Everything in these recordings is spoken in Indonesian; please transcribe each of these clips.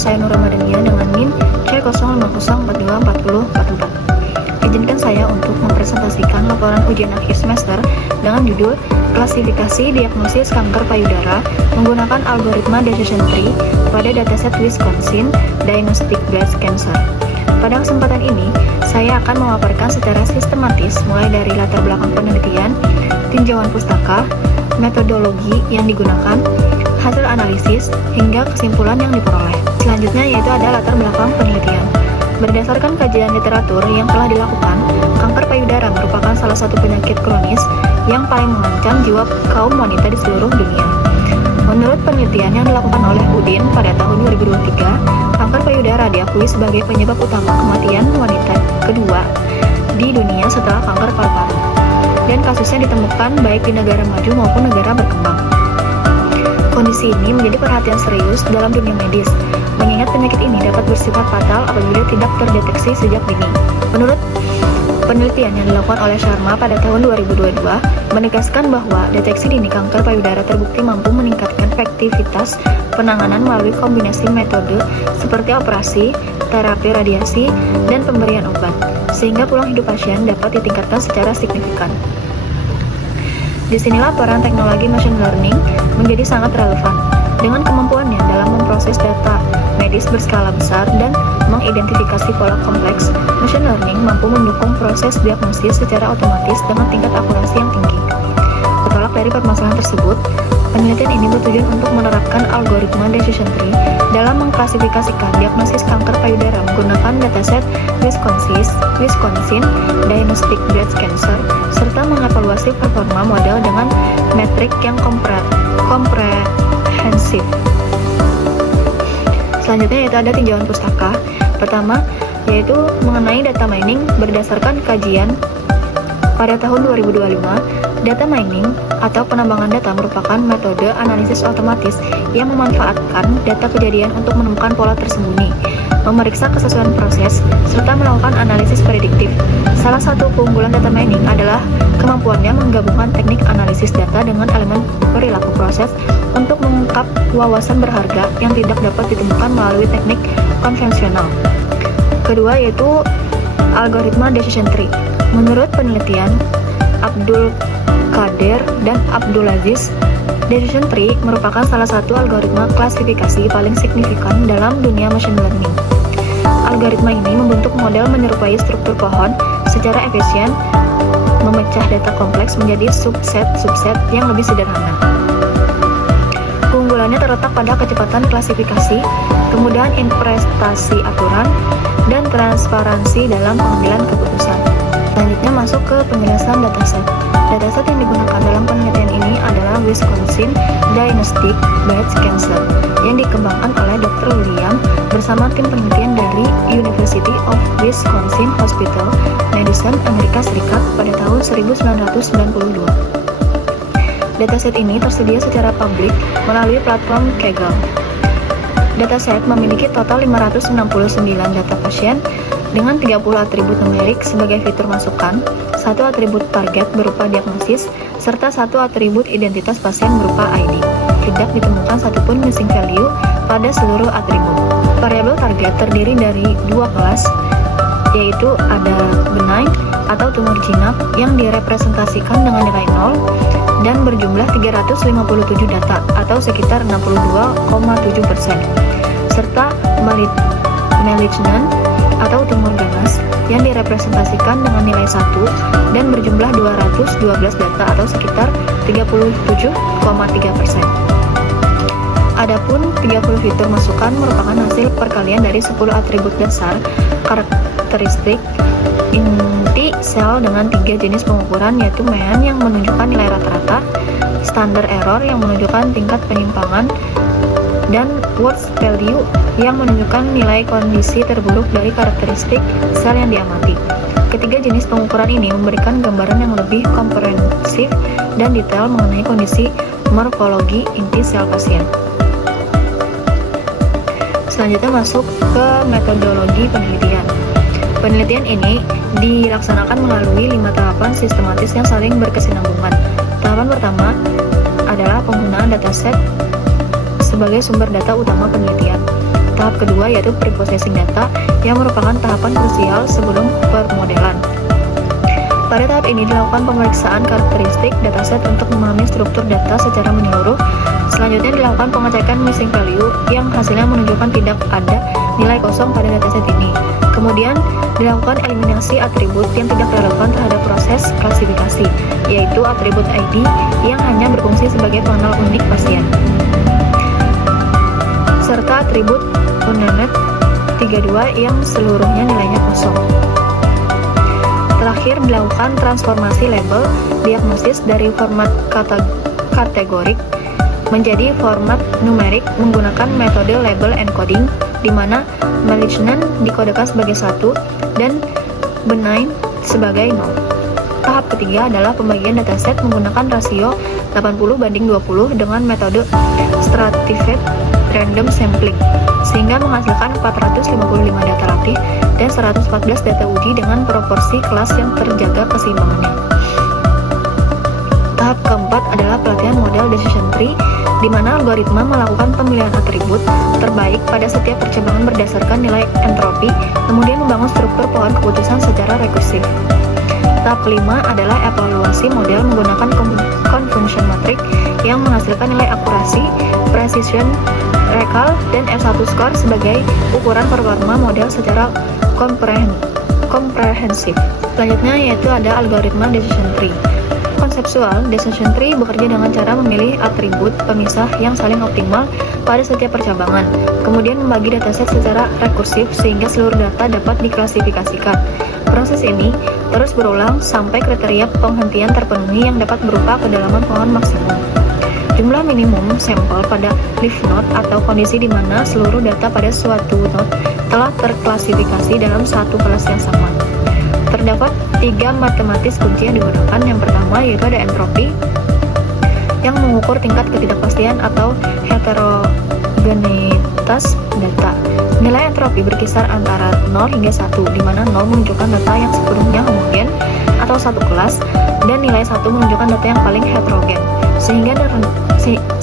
saya Nur Ramadhania dengan NIM C050424044. Izinkan saya untuk mempresentasikan laporan ujian akhir semester dengan judul Klasifikasi Diagnosis Kanker Payudara menggunakan algoritma decision tree pada dataset Wisconsin Diagnostic Breast Cancer. Pada kesempatan ini, saya akan memaparkan secara sistematis mulai dari latar belakang penelitian, tinjauan pustaka, metodologi yang digunakan, hasil analisis, hingga kesimpulan yang diperoleh. Selanjutnya yaitu ada latar belakang penelitian. Berdasarkan kajian literatur yang telah dilakukan, kanker payudara merupakan salah satu penyakit kronis yang paling mengancam jiwa kaum wanita di seluruh dunia. Menurut penelitian yang dilakukan oleh UDIN pada tahun 2023, kanker payudara diakui sebagai penyebab utama kematian wanita kedua di dunia setelah kanker paru-paru. Dan kasusnya ditemukan baik di negara maju maupun negara berkembang. Kondisi ini menjadi perhatian serius dalam dunia medis, mengingat penyakit ini dapat bersifat fatal apabila tidak terdeteksi sejak dini. Menurut penelitian yang dilakukan oleh Sharma pada tahun 2022, menegaskan bahwa deteksi dini kanker payudara terbukti mampu meningkatkan efektivitas penanganan melalui kombinasi metode seperti operasi, terapi radiasi, dan pemberian obat, sehingga peluang hidup pasien dapat ditingkatkan secara signifikan. Disinilah peran teknologi machine learning menjadi sangat relevan. Dengan kemampuannya dalam memproses data medis berskala besar dan mengidentifikasi pola kompleks, machine learning mampu mendukung proses diagnosis secara otomatis dengan tingkat akurasi yang tinggi. Bertolak dari permasalahan tersebut, penelitian ini bertujuan untuk menerapkan algoritma decision tree dalam mengklasifikasikan diagnosis kanker payudara menggunakan dataset Wisconsin Diagnostic Breast Cancer serta mengevaluasi performa model dengan metrik yang komprehensif. Selanjutnya yaitu ada tinjauan pustaka. Pertama, yaitu mengenai data mining berdasarkan kajian pada tahun 2025. Data mining atau penambangan data merupakan metode analisis otomatis yang memanfaatkan data kejadian untuk menemukan pola tersembunyi, memeriksa kesesuaian proses, serta melakukan analisis prediktif. Salah satu keunggulan data mining adalah kemampuannya menggabungkan teknik analisis data dengan elemen perilaku proses untuk mengungkap wawasan berharga yang tidak dapat ditemukan melalui teknik konvensional. Kedua yaitu algoritma decision tree. Menurut penelitian Abdul Qadir dan Abdulaziz, decision tree merupakan salah satu algoritma klasifikasi paling signifikan dalam dunia machine learning. Algoritma ini membentuk model menyerupai struktur pohon secara efisien, memecah data kompleks menjadi subset-subset yang lebih sederhana. Keunggulannya terletak pada kecepatan klasifikasi, kemudahan interpretasi aturan, dan transparansi dalam pengambilan keputusan. Selanjutnya masuk ke penjelasan dataset. Dataset yang digunakan dalam penelitian ini adalah Wisconsin Diagnostic Breast Cancer yang dikembangkan oleh Dr. William bersama tim penelitian dari University of Wisconsin Hospital Medicine, Amerika Serikat pada tahun 1992. Dataset ini tersedia secara publik melalui platform Kaggle. Dataset memiliki total 569 data pasien dengan 30 atribut numerik sebagai fitur masukan, 1 atribut target berupa diagnosis, serta 1 atribut identitas pasien berupa ID. Tidak ditemukan satupun missing value pada seluruh atribut. Variabel target terdiri dari 2 kelas, yaitu ada benign atau tumor jinak yang direpresentasikan dengan nilai 0 dan berjumlah 357 data atau sekitar 62,7%, serta malignant atau tumor ganas yang direpresentasikan dengan nilai 1 dan berjumlah 212 data atau sekitar 37,3%. Adapun 30 fitur masukan merupakan hasil perkalian dari 10 atribut dasar karakteristik inti sel dengan 3 jenis pengukuran, yaitu mean yang menunjukkan nilai rata-rata, standard error yang menunjukkan tingkat penyimpangan, dan worst value yang menunjukkan nilai kondisi terburuk dari karakteristik sel yang diamati. Ketiga jenis pengukuran ini memberikan gambaran yang lebih komprehensif dan detail mengenai kondisi morfologi inti sel pasien. Selanjutnya masuk ke metodologi penelitian. Penelitian ini dilaksanakan melalui 5 tahapan sistematis yang saling berkesinambungan. Tahapan pertama adalah penggunaan dataset sebagai sumber data utama penelitian. Tahap kedua yaitu preprocessing data yang merupakan tahapan krusial sebelum permodelan. Pada tahap ini dilakukan pemeriksaan karakteristik dataset untuk memahami struktur data secara menyeluruh. Selanjutnya dilakukan pengecekan missing value yang hasilnya menunjukkan tidak ada nilai kosong pada dataset ini. Kemudian dilakukan eliminasi atribut yang tidak relevan terhadap proses klasifikasi, yaitu atribut ID yang hanya berfungsi sebagai pengenal unik pasien, serta atribut unnamed 32 yang seluruhnya nilainya kosong. Terakhir, dilakukan transformasi label diagnosis dari format kategorik menjadi format numerik menggunakan metode label encoding, di mana malignant dikodekan sebagai 1 dan benign sebagai 0. Tahap ketiga adalah pembagian dataset menggunakan rasio 80:20 dengan metode stratified random sampling, sehingga menghasilkan 455 data latih dan 114 data uji dengan proporsi kelas yang terjaga keseimbangannya. Tahap keempat adalah pelatihan model decision tree, di mana algoritma melakukan pemilihan atribut terbaik pada setiap percambangan berdasarkan nilai entropi, kemudian membangun struktur pohon keputusan secara rekursif. Tahap kelima adalah evaluasi model menggunakan confusion matrix yang menghasilkan nilai akurasi, precision, recall, dan F1 score sebagai ukuran performa model secara komprehensif. Selanjutnya yaitu ada algoritma decision tree. Konseptual, decision tree bekerja dengan cara memilih atribut pemisah yang saling optimal pada setiap percabangan, kemudian membagi dataset secara rekursif sehingga seluruh data dapat diklasifikasikan. Proses ini terus berulang sampai kriteria penghentian terpenuhi yang dapat berupa kedalaman pohon maksimum. Jumlah minimum sampel pada leaf node atau kondisi di mana seluruh data pada suatu node telah terklasifikasi dalam satu kelas yang sama. Terdapat 3 matematis kunci yang digunakan. Yang pertama yaitu ada entropi yang mengukur tingkat ketidakpastian atau heterogenitas data. Nilai entropi berkisar antara 0 hingga 1, di mana 0 menunjukkan data yang sepenuhnya homogen atau satu kelas, dan nilai 1 menunjukkan data yang paling heterogen. Sehingga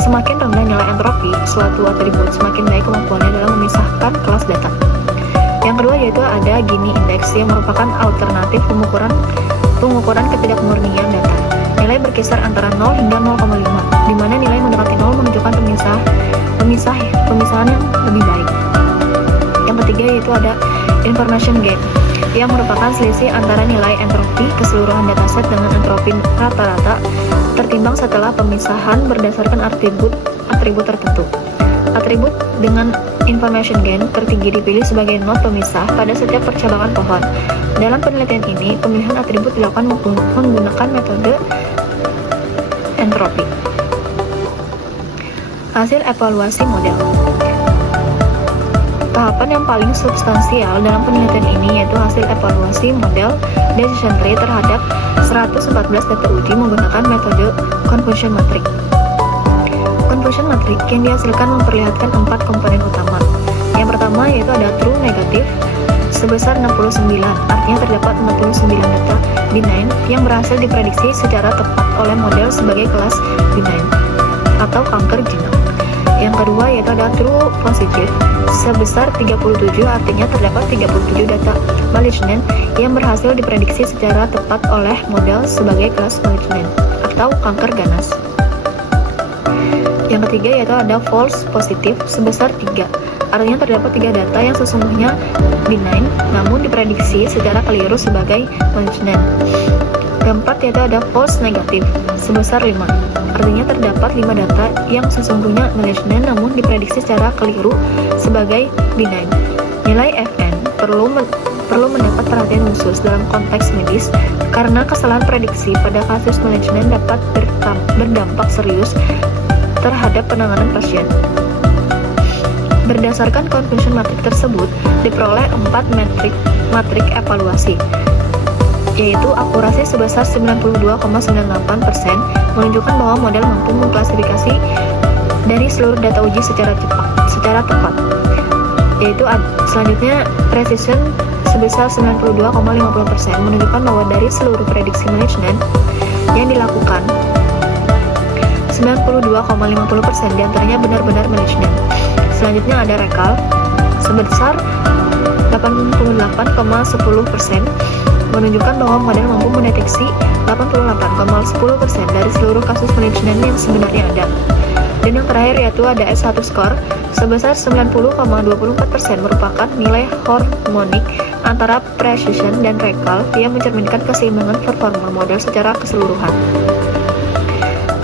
semakin rendah nilai entropi suatu atribut, semakin baik kemampuannya dalam memisahkan kelas data. Yang kedua yaitu ada Gini index yang merupakan alternatif pengukuran ketidakmurnian data. Nilai berkisar antara 0 hingga 0,5, di mana nilai mendekati 0 menunjukkan pemisahan yang lebih baik. Yang ketiga yaitu ada information gap yang merupakan selisih antara nilai entropi keseluruhan dataset dengan entropi rata-rata tertimbang setelah pemisahan berdasarkan atribut tertentu. Atribut dengan information gain tertinggi dipilih sebagai node pemisah pada setiap percabangan pohon. Dalam penelitian ini, pemilihan atribut dilakukan menggunakan metode entropi. Hasil evaluasi model. Tahapan yang paling substansial dalam penelitian ini yaitu hasil evaluasi model decision tree terhadap 114 data uji menggunakan metode confusion matrix. Confusion matrix yang dihasilkan memperlihatkan 4 komponen utama. Yang pertama yaitu ada true negatif sebesar 69, artinya terdapat 69 data benign yang berhasil diprediksi secara tepat oleh model sebagai kelas benign atau kanker jinak. Yang kedua yaitu ada true positive sebesar 37, artinya terdapat 37 data malignant yang berhasil diprediksi secara tepat oleh model sebagai kelas malignant atau kanker ganas. Yang ketiga yaitu ada false positive sebesar 3, artinya terdapat 3 data yang sesungguhnya benign namun diprediksi secara keliru sebagai malignant. Keempat yaitu ada false negative sebesar 5, artinya terdapat 5 data yang sesungguhnya malignant namun diprediksi secara keliru sebagai benign. Nilai Fn perlu mendapat perhatian khusus dalam konteks medis karena kesalahan prediksi pada kasus malignant dapat berdampak serius terhadap penanganan pasien. Berdasarkan confusion matrix tersebut, diperoleh 4 matrik evaluasi, yaitu akurasi sebesar 92,98% menunjukkan bahwa model mampu mengklasifikasi dari seluruh data uji secara tepat. Yaitu selanjutnya precision sebesar 92,50% menunjukkan bahwa dari seluruh prediksi malignant yang dilakukan 92,50% diantaranya benar-benar malignant. Selanjutnya ada recall sebesar 88,10%, menunjukkan bahwa model mampu mendeteksi 88,10% dari seluruh kasus malignant yang sebenarnya ada. Dan yang terakhir yaitu ada S1 score sebesar 90,24%, merupakan nilai harmonik antara precision dan recall yang mencerminkan keseimbangan performa model secara keseluruhan.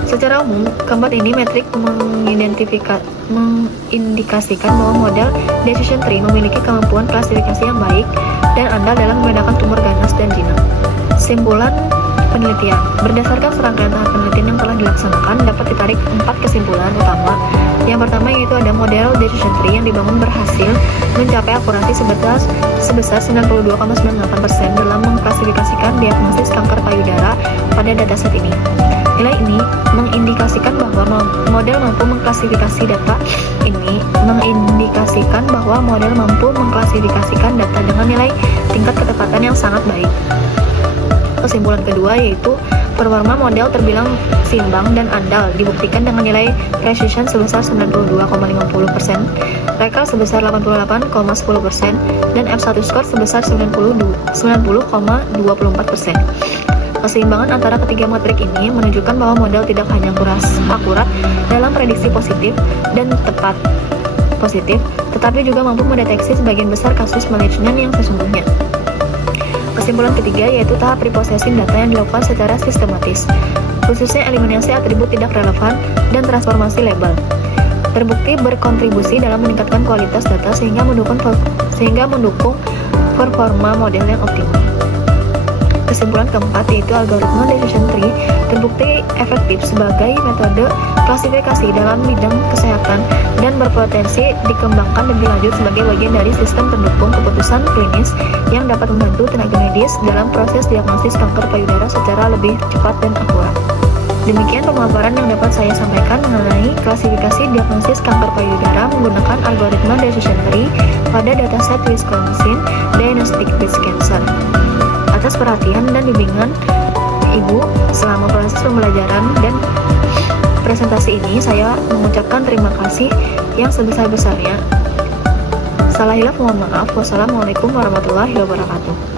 Secara umum, keempat ini metrik mengindikasikan bahwa model decision tree memiliki kemampuan klasifikasi yang baik dan andal dalam membedakan tumor ganas dan jinak. Simpulan penelitian. Berdasarkan serangkaian tahap penelitian yang telah dilaksanakan, dapat ditarik 4 kesimpulan utama. Yang pertama yaitu ada model decision tree yang dibangun berhasil mencapai akurasi sebesar 92,98% dalam mengklasifikasikan diagnosis kanker payudara pada dataset ini. Nilai ini mengindikasikan bahwa model mampu mengklasifikasi data dengan nilai tingkat ketepatan yang sangat baik. Kesimpulan kedua yaitu performa model terbilang seimbang dan andal, dibuktikan dengan nilai precision sebesar 92,50%, recall sebesar 88,10%, dan F1 score sebesar 90,24%. Keseimbangan antara ketiga metrik ini menunjukkan bahwa model tidak hanya akurat dalam prediksi positif dan tepat positif, tetapi juga mampu mendeteksi sebagian besar kasus malignant yang sesungguhnya. Kesimpulan ketiga yaitu tahap reprocessing data yang dilakukan secara sistematis, khususnya eliminasi atribut tidak relevan dan transformasi label, terbukti berkontribusi dalam meningkatkan kualitas data sehingga mendukung performa model yang optimal. Kesimpulan keempat yaitu algoritma decision tree terbukti efektif sebagai metode klasifikasi dalam bidang kesehatan dan berpotensi dikembangkan lebih lanjut sebagai bagian dari sistem pendukung keputusan klinis yang dapat membantu tenaga medis dalam proses diagnosis kanker payudara secara lebih cepat dan akurat. Demikian pemaparan yang dapat saya sampaikan mengenai klasifikasi diagnosis kanker payudara menggunakan algoritma decision tree pada dataset Wisconsin Diagnostic Breast Cancer. Atas perhatian dan bimbingan Ibu selama proses pembelajaran dan presentasi ini, saya mengucapkan terima kasih yang sebesar-besarnya. Salah hilaf mohon maaf. Wassalamualaikum warahmatullahi wabarakatuh.